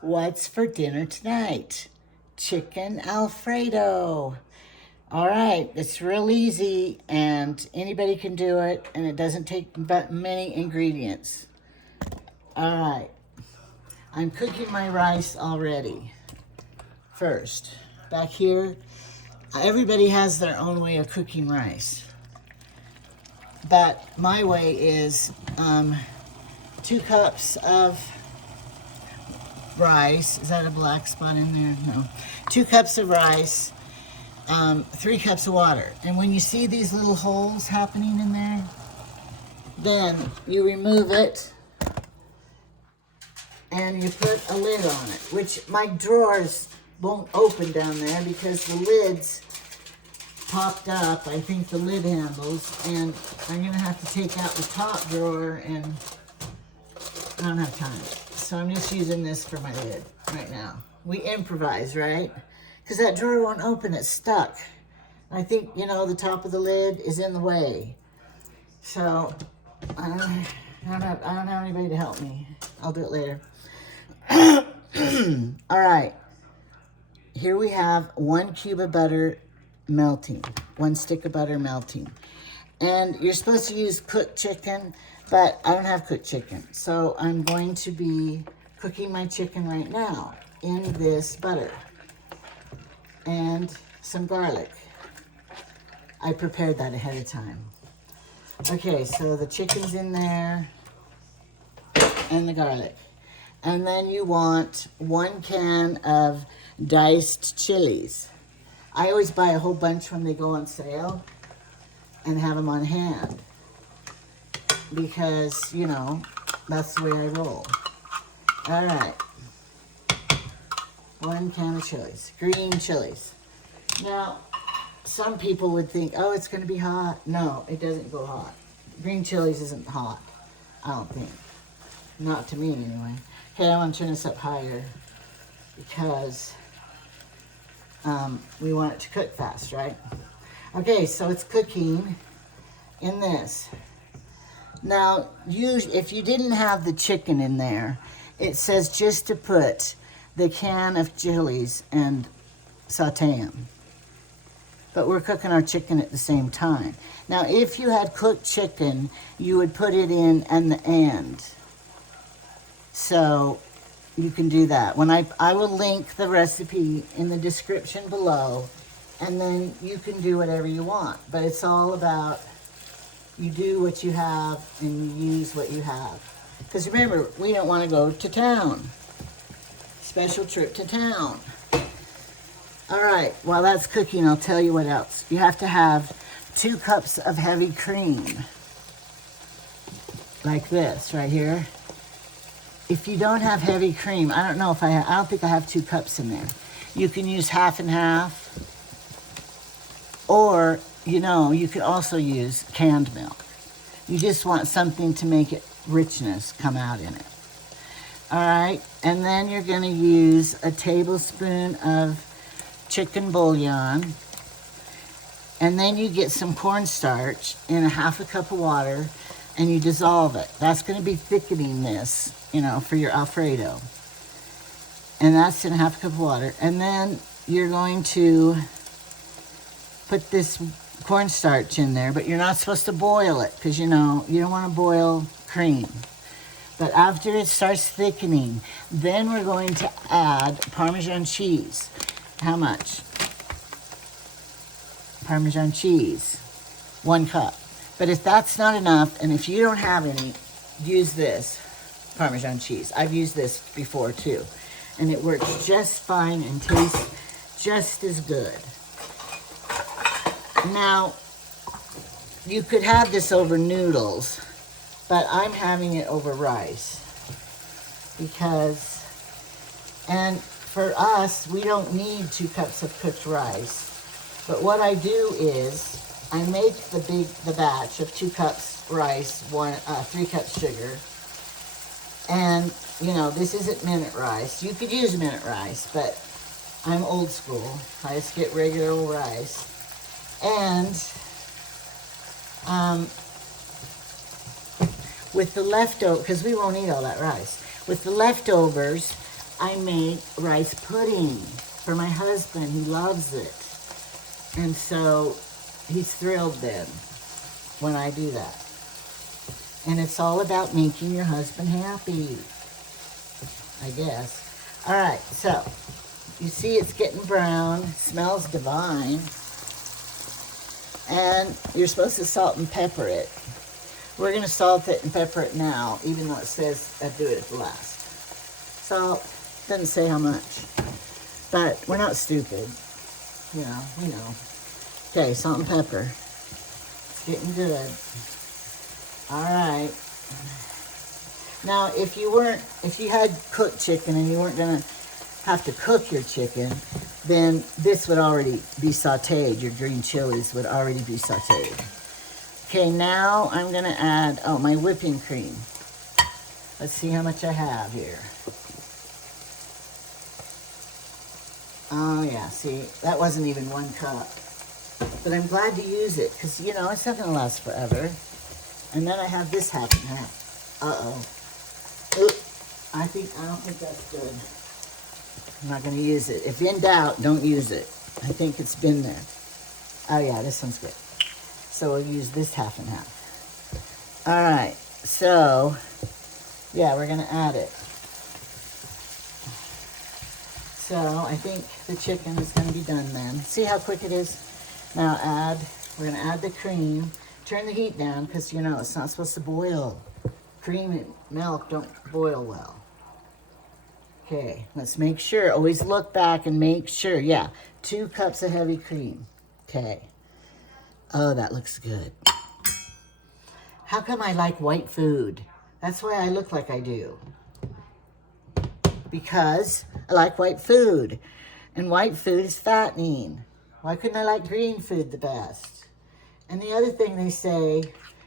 What's for dinner tonight? Chicken Alfredo. All right, it's real easy and anybody can do it, and it doesn't take but many ingredients. All right, I'm cooking my rice already. First, back here, everybody has their own way of cooking rice. But my way is 2 cups of rice. Is that a black spot in there? No. 2 cups of rice, 3 cups of water. And when you see these little holes happening in there, then you remove it and you put a lid on it, which my drawers won't open down there because the lid's popped up. I think the lid handles, and I'm gonna have to take out the top drawer, and I don't have time. So I'm just using this for my lid right now. We improvise, right? Because that drawer won't open, it's stuck. I think, you know, the top of the lid is in the way. So I don't have anybody to help me. I'll do it later. All right. Here we have 1 cube of butter melting, 1 stick of butter melting. And you're supposed to use cooked chicken, but I don't have cooked chicken. So I'm going to be cooking my chicken right now in this butter. And some garlic. I prepared that ahead of time. Okay, so the chicken's in there and the garlic. And then you want 1 can of diced chilies. I always buy a whole bunch when they go on sale and have them on hand because, you know, that's the way I roll. All right. 1 can of chilies, green chilies. Now, some people would think, oh, it's going to be hot. No, it doesn't go hot. Green chilies isn't hot, I don't think. Not to me, anyway. Okay, I want to turn this up higher because we want it to cook fast, right? Okay, so it's cooking in this. Now, if you didn't have the chicken in there, it says just to put the can of chilies and saute them. But we're cooking our chicken at the same time. Now, if you had cooked chicken, you would put it in at the end. So you can do that. I will link the recipe in the description below, and then you can do whatever you want. But it's all about you do what you have and you use what you have. Because remember, we don't want to go to town. Special trip to town. All right, while that's cooking, I'll tell you what else. You have to have 2 cups of heavy cream. Like this, right here. If you don't have heavy cream, I don't think I have 2 cups in there. You can use half and half. Or, you know, you could also use canned milk. You just want something to make it richness come out in it. All right, and then you're gonna use a tablespoon of chicken bouillon. And then you get some cornstarch in a 1/2 cup of water and you dissolve it. That's gonna be thickening this, you know, for your Alfredo. And that's in a 1/2 cup of water. And then you're going to put this cornstarch in there, but you're not supposed to boil it because, you know, you don't want to boil cream. But after it starts thickening, then we're going to add Parmesan cheese. How much? Parmesan cheese, 1 cup. But if that's not enough, and if you don't have any, use this Parmesan cheese. I've used this before too, and it works just fine and tastes just as good. Now, you could have this over noodles, but I'm having it over rice because, and for us, we don't need 2 cups of cooked rice. But what I do is I make the batch of 2 cups rice, 3 cups sugar, and you know, this isn't minute rice. You could use minute rice, but I'm old school. I just get regular old rice. And with the leftover, because we won't eat all that rice, with the leftovers, I make rice pudding for my husband. He loves it. And so he's thrilled then when I do that. And it's all about making your husband happy, I guess. All right, so you see it's getting brown. It smells divine. And you're supposed to salt and pepper it. We're going to salt it and pepper it now, even though it says I do it at the last. Salt, doesn't say how much. But we're not stupid. You know, we know. Okay, salt and pepper. It's getting good. All right. Now, if you had cooked chicken and you weren't gonna have to cook your chicken, then this would already be sauteed. Your green chilies would already be sauteed. Okay, now I'm gonna add, my whipping cream. Let's see how much I have here. Oh yeah, see, that wasn't even 1 cup. But I'm glad to use it, because, you know, it's not gonna last forever. And then I have this half and half. Uh-oh. Oop. I don't think that's good. I'm not gonna use it. If in doubt, don't use it. I think it's been there. Oh yeah, this one's good. So we'll use this half and half. All right, so, yeah, we're gonna add it. So I think the chicken is gonna be done then. See how quick it is? Now we're gonna add the cream. Turn the heat down, because you know it's not supposed to boil. Cream and milk don't boil well. Okay, let's make sure. Always look back and make sure. Yeah, 2 cups of heavy cream. Okay. Oh, that looks good. How come I like white food? That's why I look like I do. Because I like white food. And white food is fattening. Why couldn't I like green food the best? And the other thing they say,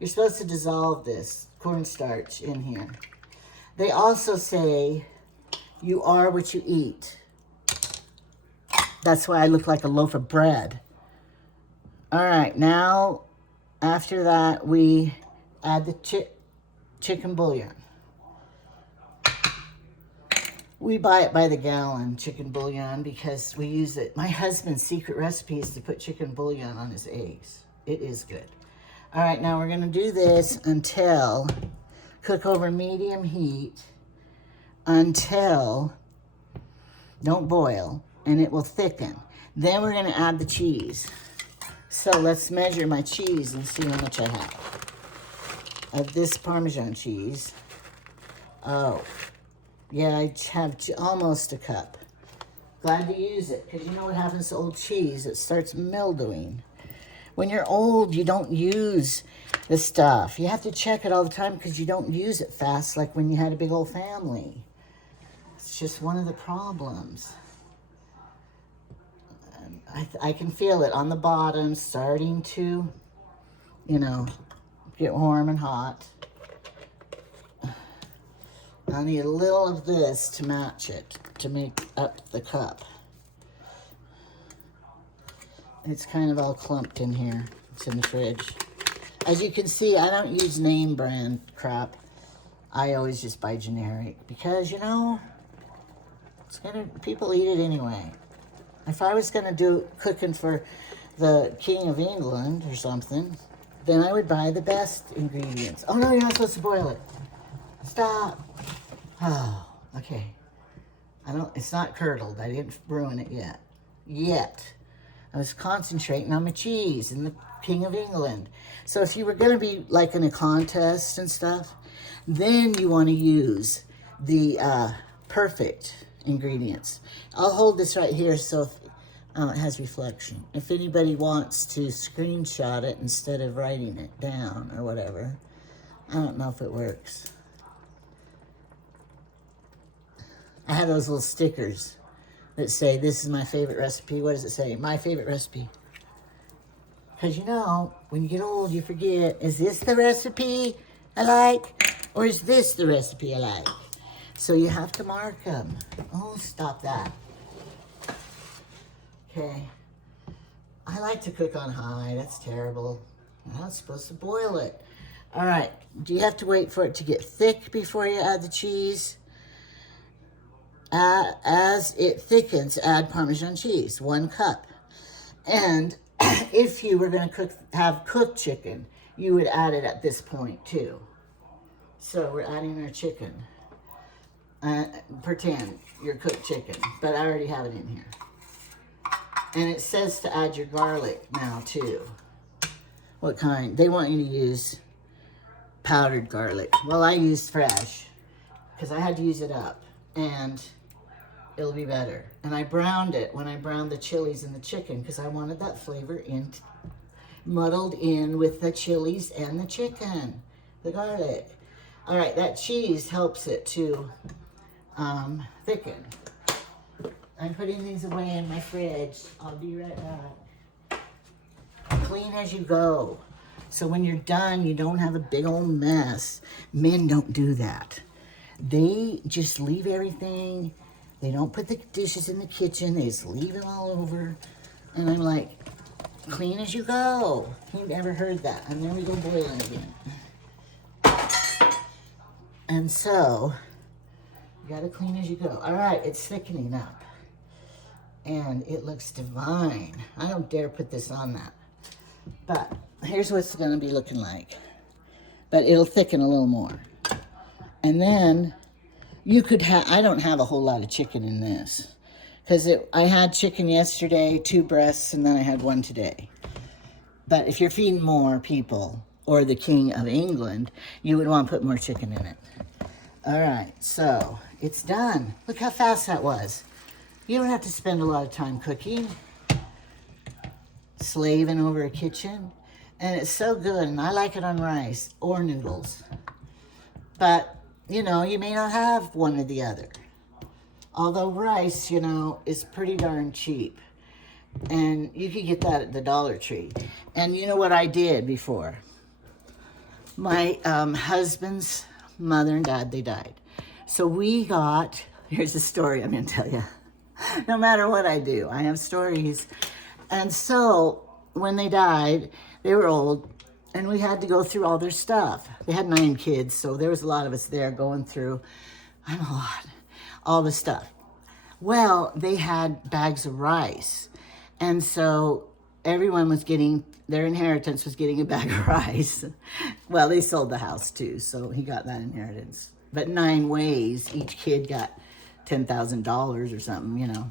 you're supposed to dissolve this cornstarch in here. They also say, you are what you eat. That's why I look like a loaf of bread. All right, now, after that, we add the chicken bullion. We buy it by the gallon, chicken bullion, because we use it. My husband's secret recipe is to put chicken bullion on his eggs. It is good. All right, now we're gonna do this until, cook over medium heat until, don't boil, and it will thicken. Then we're gonna add the cheese. So let's measure my cheese and see how much I have. Of this Parmesan cheese. Oh, yeah, I have almost a cup. Glad to use it, because you know what happens to old cheese? It starts mildewing. When you're old, you don't use the stuff. You have to check it all the time because you don't use it fast like when you had a big old family. It's just one of the problems. I can feel it on the bottom starting to, you know, get warm and hot. I need a little of this to match it, to make up the cup. It's kind of all clumped in here. It's in the fridge. As you can see, I don't use name brand crap. I always just buy generic because, you know, people eat it anyway. If I was gonna do cooking for the King of England or something, then I would buy the best ingredients. Oh no, you're not supposed to boil it. Stop. Oh, okay. It's not curdled. I didn't ruin it yet. I was concentrating on my cheese and the King of England. So if you were going to be like in a contest and stuff, then you want to use the perfect ingredients. I'll hold this right here so it has reflection. If anybody wants to screenshot it instead of writing it down or whatever, I don't know if it works. I have those little stickers that say, this is my favorite recipe. What does it say? My favorite recipe. Because, you know, when you get old, you forget, is this the recipe I like? Or is this the recipe I like? So you have to mark them. Oh, stop that. Okay. I like to cook on high. That's terrible. I'm not supposed to boil it. All right. Do you have to wait for it to get thick before you add the cheese? As it thickens, add Parmesan cheese, 1 cup. And if you were going to have cooked chicken, you would add it at this point too. So we're adding our chicken. Pretend you're cooked chicken, but I already have it in here. And it says to add your garlic now too. What kind? They want you to use powdered garlic. Well, I used fresh because I had to use it up, and it'll be better. And I browned it when I browned the chilies and the chicken because I wanted that flavor muddled in with the chilies and the chicken, the garlic. All right, that cheese helps it to thicken. I'm putting these away in my fridge. I'll be right back. Clean as you go. So when you're done, you don't have a big old mess. Men don't do that. They just leave everything. They don't put the dishes in the kitchen. They just leave it all over. And I'm like, clean as you go. You've never heard that. And then we go boiling again. And so, you gotta clean as you go. All right, it's thickening up. And it looks divine. I don't dare put this on that. But here's what it's gonna be looking like. But it'll thicken a little more. And then you could have, I don't have a whole lot of chicken in this. Because I had chicken yesterday, 2 breasts, and then I had 1 today. But if you're feeding more people, or the King of England, you would want to put more chicken in it. All right, so it's done. Look how fast that was. You don't have to spend a lot of time cooking, slaving over a kitchen. And it's so good, and I like it on rice or noodles. But, you know, you may not have one or the other. Although rice, you know, is pretty darn cheap. And you can get that at the Dollar Tree. And you know what I did before? My husband's mother and dad, they died. So we got, here's a story I'm going to tell you. No matter what I do, I have stories. And so when they died, they were old, and we had to go through all their stuff. They had 9 kids, so there was a lot of us there going through, I'm a lot, all the stuff. Well, they had bags of rice. And so everyone was getting, their inheritance was getting a bag of rice. Well, they sold the house too, so he got that inheritance. But 9 ways, each kid got $10,000 or something, you know.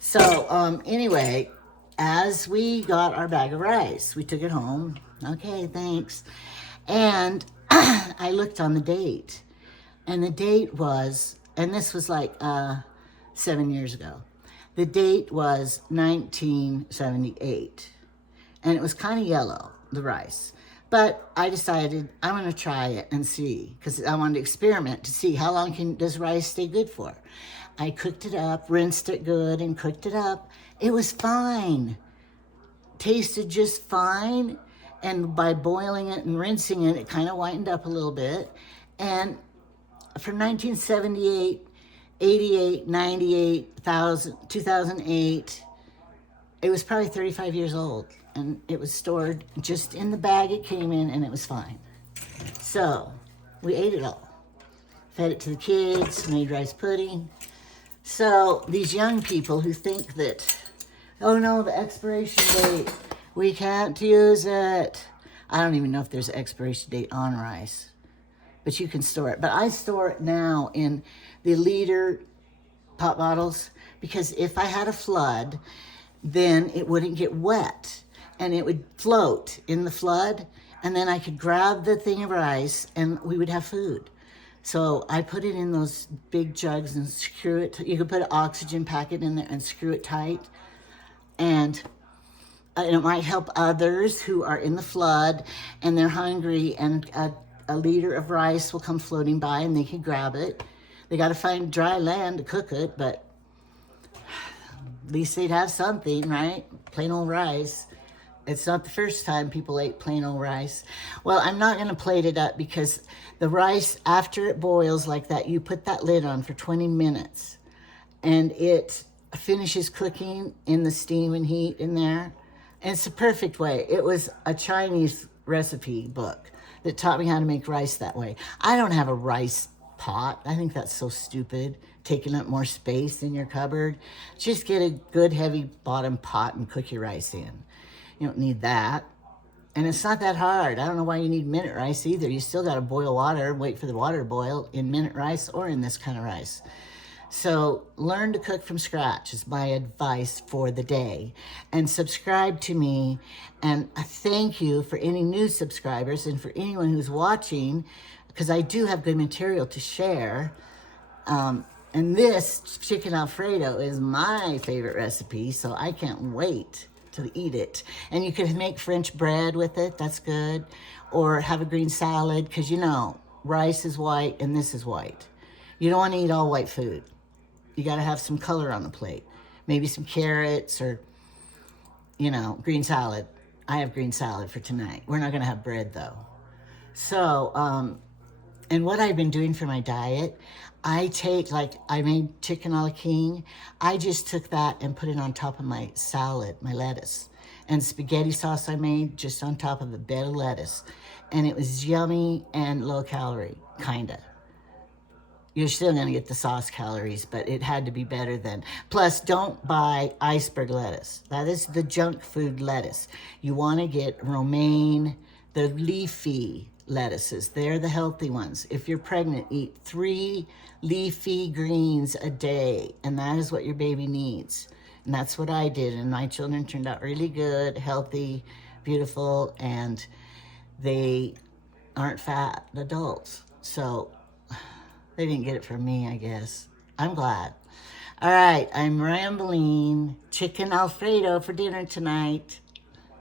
So anyway, as we got our bag of rice, we took it home. Okay, thanks. And I looked on the date, and the date was, and this was like 7 years ago. The date was 1978, and it was kind of yellow, the rice. But I decided I'm going to try it and see, because I wanted to experiment to see how long does rice stay good for. I cooked it up, rinsed it good, and cooked it up. It was fine. Tasted just fine. And by boiling it and rinsing it, it kind of whitened up a little bit. And from 1978, 88, 98, 2008, it was probably 35 years old. And it was stored just in the bag it came in, and it was fine. So we ate it all. Fed it to the kids, made rice pudding. So these young people who think that, oh no, the expiration date, we can't use it. I don't even know if there's an expiration date on rice, but you can store it. But I store it now in the liter pop bottles, because if I had a flood, then it wouldn't get wet and it would float in the flood, and then I could grab the thing of rice and we would have food. So I put it in those big jugs and screw it. You could put an oxygen packet in there and screw it tight. And it might help others who are in the flood and they're hungry, and a liter of rice will come floating by and they can grab it. They got to find dry land to cook it, but at least they'd have something, right? Plain old rice. It's not the first time people ate plain old rice. Well, I'm not going to plate it up, because the rice, after it boils like that, you put that lid on for 20 minutes and it finishes cooking in the steam and heat in there. And it's the perfect way. It was a Chinese recipe book that taught me how to make rice that way. I don't have a rice pot. I think that's so stupid, taking up more space in your cupboard. Just get a good heavy bottom pot and cook your rice in. You don't need that. And it's not that hard. I don't know why you need minute rice either. You still got to boil water and wait for the water to boil in minute rice or in this kind of rice. So learn to cook from scratch is my advice for the day. And subscribe to me. And I thank you for any new subscribers and for anyone who's watching, because I do have good material to share. And this chicken Alfredo is my favorite recipe, so I can't wait to eat it. And you could make French bread with it, that's good. Or have a green salad, because you know, rice is white and this is white. You don't want to eat all white food. You got to have some color on the plate. Maybe some carrots or, you know, green salad. I have green salad for tonight. We're not going to have bread though. So, and what I've been doing for my diet, I made chicken a la king. I just took that and put it on top of my salad, my lettuce. And spaghetti sauce I made just on top of a bed of lettuce. And it was yummy and low calorie, kinda. You're still gonna get the sauce calories, but it had to be better than. Plus, don't buy iceberg lettuce. That is the junk food lettuce. You wanna get romaine, the leafy lettuces. They're the healthy ones. If you're pregnant, eat 3 leafy greens a day, and that is what your baby needs. And that's what I did, and my children turned out really good, healthy, beautiful, and they aren't fat adults. So they didn't get it from me, I guess. I'm glad. All right, I'm rambling. Chicken Alfredo for dinner tonight.